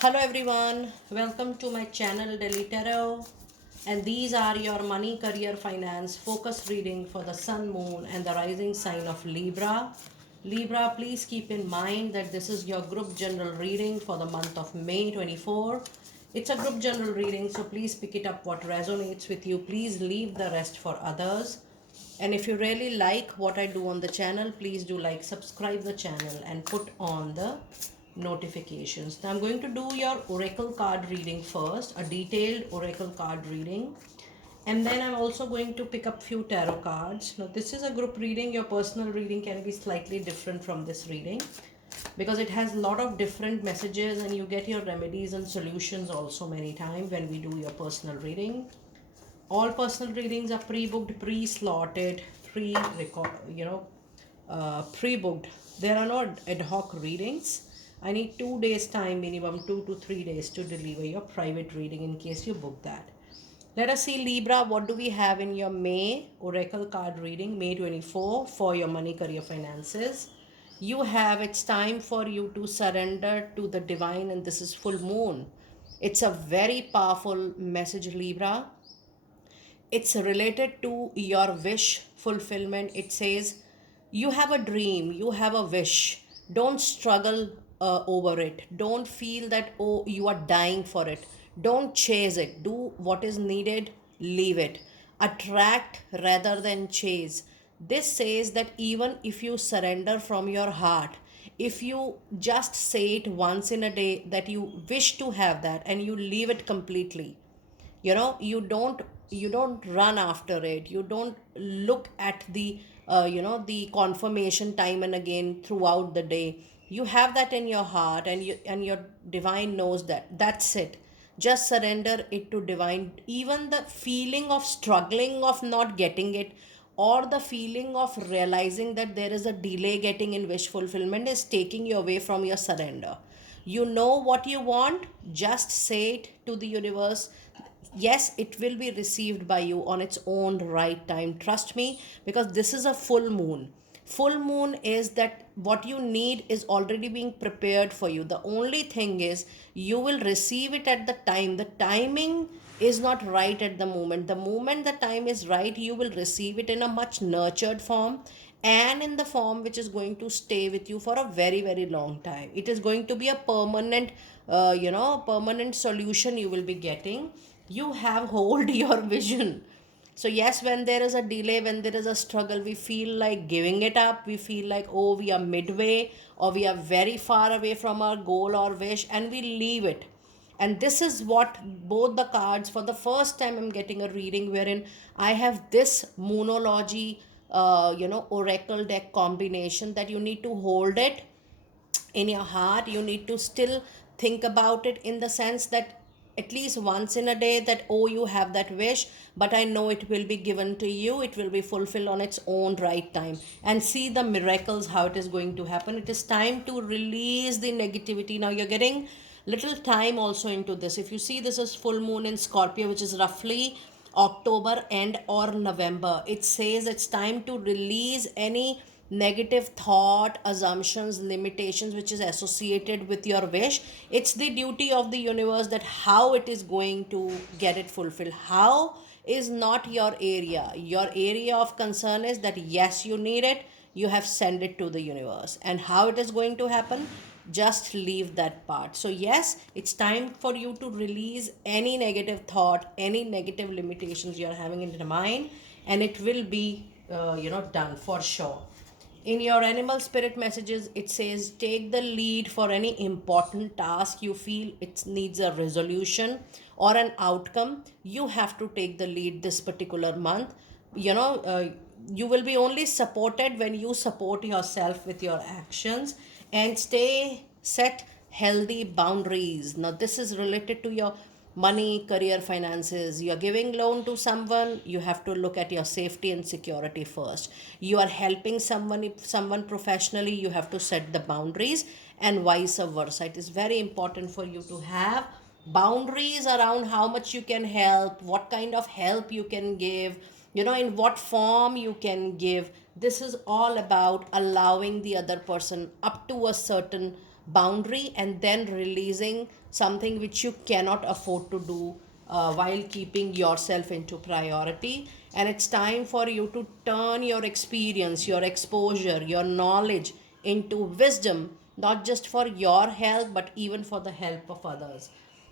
Hello everyone, welcome to my channel Delhi Tarot, and these are your money, career, finance focus reading for the sun, moon and the rising sign of Libra. Libra, please keep in mind that this is your group general reading for the month of May 24. It's a group general reading, so please pick it up what resonates with you. Please leave the rest for others. And if you really like what I do on the channel, please do like, subscribe the channel and put on the notifications. Now I'm going to do your oracle card reading first, a detailed oracle card reading. And then I'm also going to pick up few tarot cards. Now this is a group reading. Your personal reading can be slightly different from this reading because it has a lot of different messages and you get your remedies and solutions also many times when we do your personal reading. All personal readings are pre-booked, pre-slotted, pre-record, pre-booked. There are no ad hoc readings. I need 2 days time minimum, 2 to 3 days to deliver your private reading in case you book that. Let us see Libra, what do we have in your May Oracle card reading, May 24 for your money, career, finances. You have, it's time for you to surrender to the divine and this is full moon. It's a very powerful message, Libra. It's related to your wish fulfillment. It says you have a dream, you have a wish. Don't struggle over it. Don't feel that, oh, you are dying for it. Don't chase it. Do what is needed, leave it. Attract rather than chase. This says that even if you surrender from your heart, if you just say it once in a day that you wish to have that and you leave it completely, you don't run after it, you don't look at the the confirmation time and again throughout the day. You have that in your heart and your divine knows that that's it. Just surrender it to divine. Even the feeling of struggling of not getting it, or the feeling of realizing that there is a delay getting in wish fulfillment, is taking you away from your surrender. You know what you want, just say it to the universe. Yes, it will be received by you on its own right time, trust me, because this is a full moon. Full moon is that what you need is already being prepared for you. The only thing is you will receive it at the time. The timing is not right at the moment. The moment the time is right, you will receive it in a much nurtured form, and in the form which is going to stay with you for a very very long time. It is going to be a permanent permanent solution you will be getting. You have hold your vision. So yes, when there is a delay, when there is a struggle, we feel like giving it up. We feel like, oh, we are midway or we are very far away from our goal or wish, and we leave it. And this is what both the cards, for the first time I'm getting a reading wherein I have this moonology oracle deck combination, that you need to hold it in your heart. You need to still think about it in the sense that at least once in a day, that, oh, you have that wish, but I know it will be given to you, it will be fulfilled on its own right time. And see the miracles, how it is going to happen. It is time to release the negativity. Now you're getting little time also into this. If you see, this is full moon in Scorpio, which is roughly October end or November. It says it's time to release any negative thought, assumptions, limitations which is associated with your wish. It's the duty of the universe that how it is going to get it fulfilled. How is not your area. Your area of concern is that yes, you need it, you have sent it to the universe. And how it is going to happen, just leave that part. So yes, it's time for you to release any negative thought, any negative limitations you're having in the mind, and it will be done for sure. In your animal spirit messages, it says take the lead for any important task you feel it needs a resolution or an outcome. You have to take the lead this particular month. you know uh, you will be only supported when you support yourself with your actions. And stay set healthy boundaries. Now this is related to your money, career, finances. You're giving loan to someone, you have to look at your safety and security first. You are helping someone professionally, you have to set the boundaries, and vice versa. It is very important for you to have boundaries around how much you can help, what kind of help you can give, in what form you can give. This is all about allowing the other person up to a certain boundary and then releasing something which you cannot afford to do while keeping yourself into priority. And it's time for you to turn your experience, your exposure, your knowledge into wisdom, not just for your help but even for the help of others.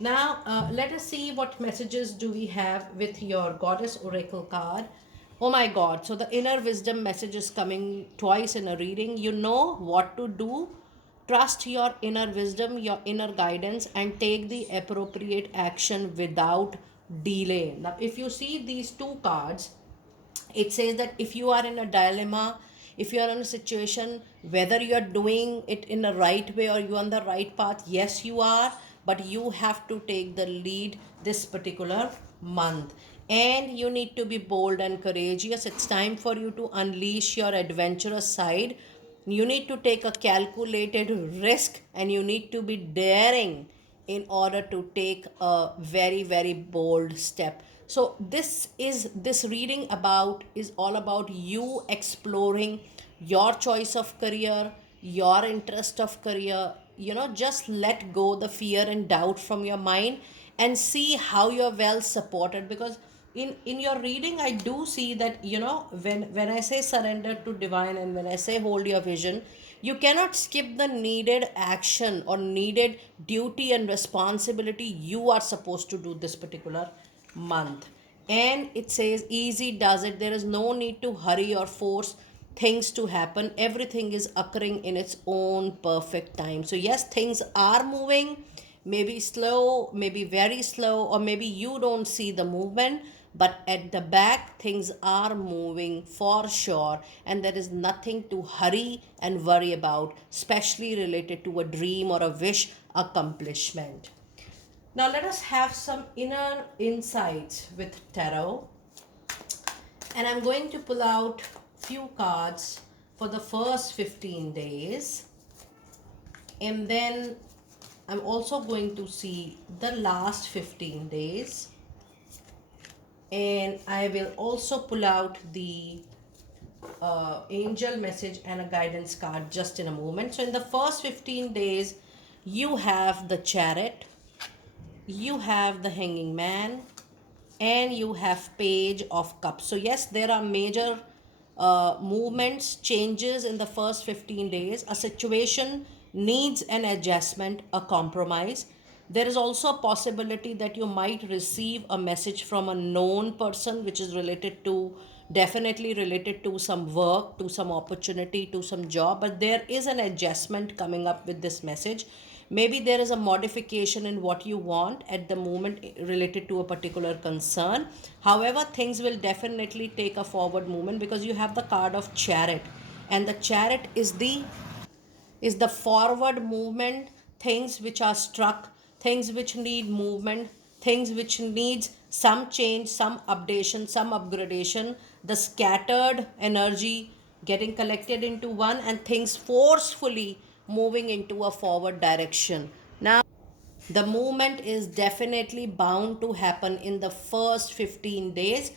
Now, let us see what messages do we have with your Goddess Oracle card. Oh my God. So, the inner wisdom message is coming twice in a reading. You know what to do. Trust your inner wisdom, your inner guidance, and take the appropriate action without delay. Now, if you see these two cards, it says that if you are in a dilemma, if you are in a situation, whether you are doing it in the right way or you are on the right path, yes you are, but you have to take the lead this particular month, and you need to be bold and courageous. It's time for you to unleash your adventurous side. You need to take a calculated risk, and you need to be daring in order to take a very very bold step. So this reading about is all about you exploring your choice of career, your interest of career. Just let go the fear and doubt from your mind and see how you're well supported, because in your reading I do see that when I say surrender to divine and when I say hold your vision, you cannot skip the needed action or needed duty and responsibility you are supposed to do this particular month. And it says easy does it. There is no need to hurry or force things to happen. Everything is occurring in its own perfect time. So yes, things are moving, maybe slow, maybe very slow, or maybe you don't see the movement, but at the back things are moving for sure, and there is nothing to hurry and worry about, especially related to a dream or a wish accomplishment. Now let us have some inner insights with tarot, and I'm going to pull out few cards for the first 15 days, and then I'm also going to see the last 15 days, and I will also pull out the angel message and a guidance card just in a moment. So in the first 15 days, you have the chariot, you have the hanging man, and you have page of cups. So yes, there are major movements, changes in the first 15 days. A situation needs an adjustment, a compromise. There is also a possibility that you might receive a message from a known person, which is related to, definitely related to some work, to some opportunity, to some job, but there is an adjustment coming up with this message. Maybe there is a modification in what you want at the moment related to a particular concern. However, things will definitely take a forward movement because you have the card of chariot, and the chariot is the forward movement, things which are struck, things which need movement, things which needs some change, some updation, some upgradation, the scattered energy getting collected into one, and things forcefully moving into a forward direction. Now, the movement is definitely bound to happen in the first 15 days.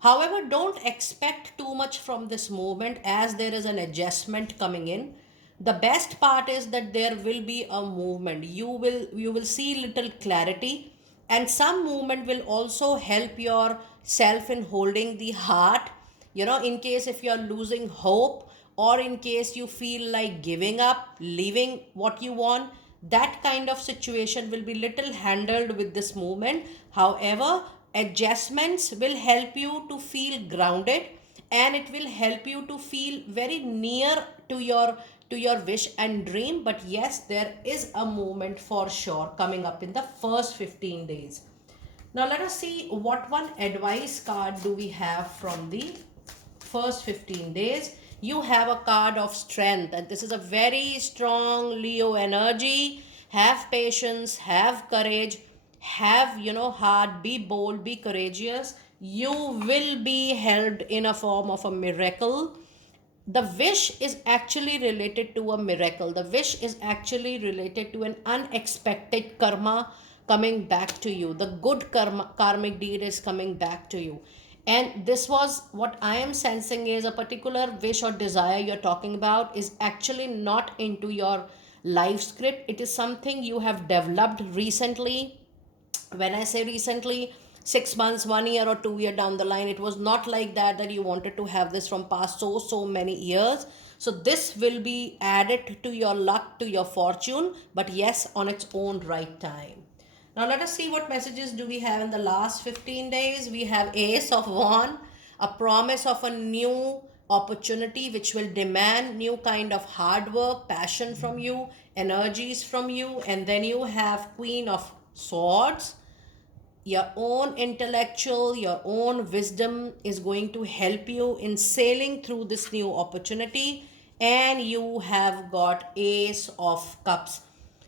However, don't expect too much from this movement as there is an adjustment coming in. The best part is that there will be a movement. You will see little clarity, and some movement will also help yourself in holding the heart. In case if you are losing hope, or in case you feel like giving up, leaving what you want, that kind of situation will be little handled with this movement. However, adjustments will help you to feel grounded, and it will help you to feel very near to your wish and dream. But yes, there is a movement for sure coming up in the first 15 days. Now let us see what one advice card do we have from the first 15 days. You have a card of strength, and this is a very strong Leo energy. Have patience, have courage, have heart, be bold, be courageous. You will be helped in a form of a miracle. The wish is actually related to a miracle. The wish is actually related to an unexpected karma coming back to you. The good karmic deed is coming back to you. And this was what I am sensing is a particular wish or desire you're talking about is actually not into your life script. It is something you have developed recently. When I say recently, 6 months, 1 year, or 2 year down the line, it was not like that that you wanted to have this from past so many years. So this will be added to your luck, to your fortune, but yes, on its own right time. Now let us see what messages do we have in the last 15 days. We have Ace of Wand, a promise of a new opportunity which will demand new kind of hard work, passion from you, energies from you. And then you have Queen of Swords. Your own intellectual, your own wisdom is going to help you in sailing through this new opportunity. And you have got Ace of Cups.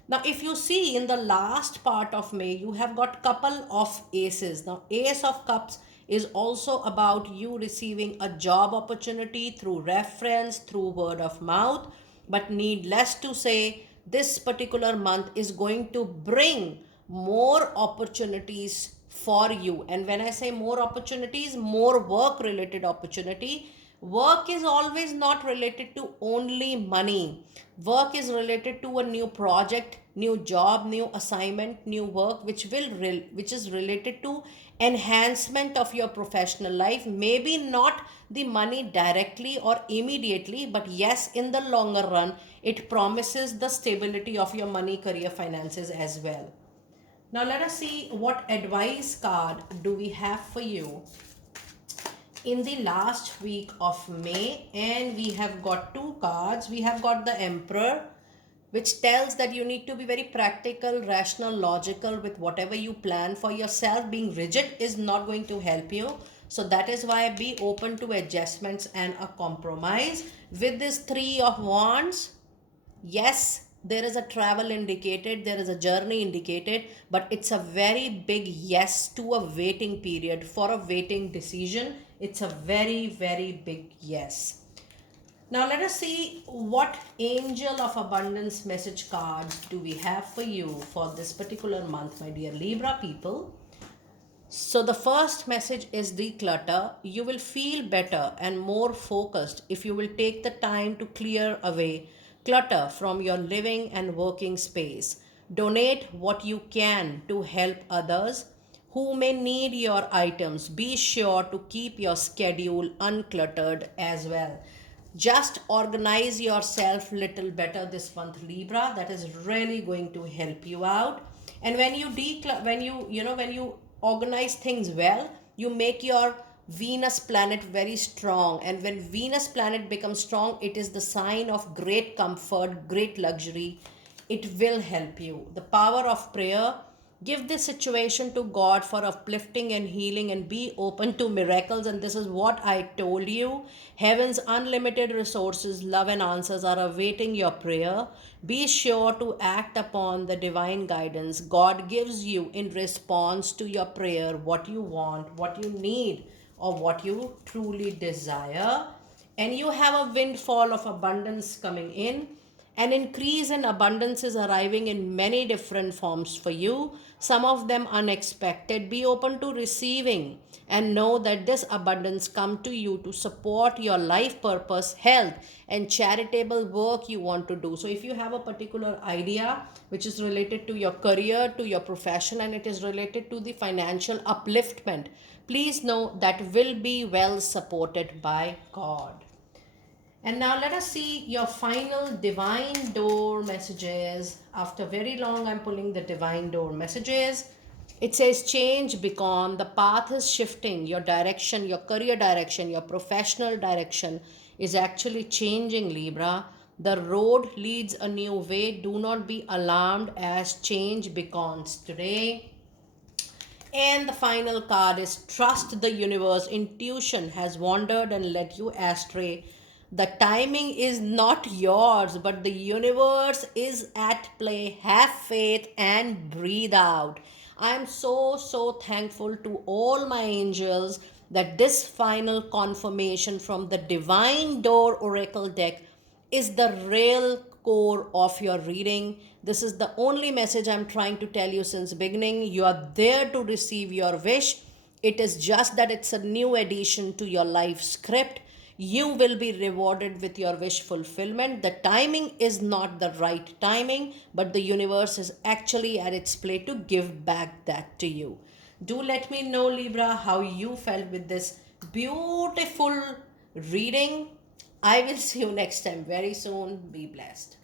Now if you see in the last part of May, you have got couple of aces. Now Ace of Cups is also about you receiving a job opportunity through reference, through word of mouth. But needless to say, this particular month is going to bring more opportunities for you. And when I say more opportunities, more work related opportunity. Work is always not related to only money. Work is related to a new project, new job, new assignment, new work, which is related to enhancement of your professional life. Maybe not the money directly or immediately, but yes, in the longer run, it promises the stability of your money, career, finances as well. Now let us see what advice card do we have for you in the last week of May. And we have got two cards. We have got the Emperor, which tells that you need to be very practical, rational, logical with whatever you plan for yourself. Being rigid is not going to help you. So that is why be open to adjustments and a compromise. With this Three of Wands, yes, there is a travel indicated, there is a journey indicated, but it's a very big yes to a waiting period for a waiting decision. It's a very big yes. Now let us see what Angel of Abundance message cards do we have for you for this particular month, my dear Libra people. So the first message is declutter. You will feel better and more focused if you will take the time to clear away clutter from your living and working space. Donate what you can to help others who may need your items. Be sure to keep your schedule uncluttered as well. Just organize yourself little better this month, Libra. That is really going to help you out. And when you when you organize things well, you make your Venus planet very strong. And when Venus planet becomes strong, it is the sign of great comfort, great luxury. It will help you. The power of prayer. Give this situation to God for uplifting and healing, and be open to miracles. And this is what I told you. Heaven's unlimited resources, love, and answers are awaiting your prayer. Be sure to act upon the divine guidance God gives you in response to your prayer, what you want, what you need, or what you truly desire. And you have a windfall of abundance coming in. An increase in abundance is arriving in many different forms for you, some of them unexpected. Be open to receiving and know that this abundance come to you to support your life purpose, health, and charitable work you want to do. So if you have a particular idea which is related to your career, to your profession, and it is related to the financial upliftment, please know that will be well supported by God. And now let us see your final divine door messages. After very long, I'm pulling the divine door messages. It says change beacon. The path is shifting. Your direction, your career direction, your professional direction is actually changing, Libra. The road leads a new way. Do not be alarmed as change beacons today. And the final card is trust the universe. Intuition has wandered and led you astray. The timing is not yours, but the universe is at play. Have faith and breathe out. I am so thankful to all my angels that this final confirmation from the Divine Door Oracle deck is the real core of your reading. This is the only message I'm trying to tell you since beginning. You are there to receive your wish. It is just that it's a new addition to your life script. You will be rewarded with your wish fulfillment. The timing is not the right timing, but the universe is actually at its play to give back that to you. Do let me know, Libra, how you felt with this beautiful reading. I will see you next time very soon. Be blessed.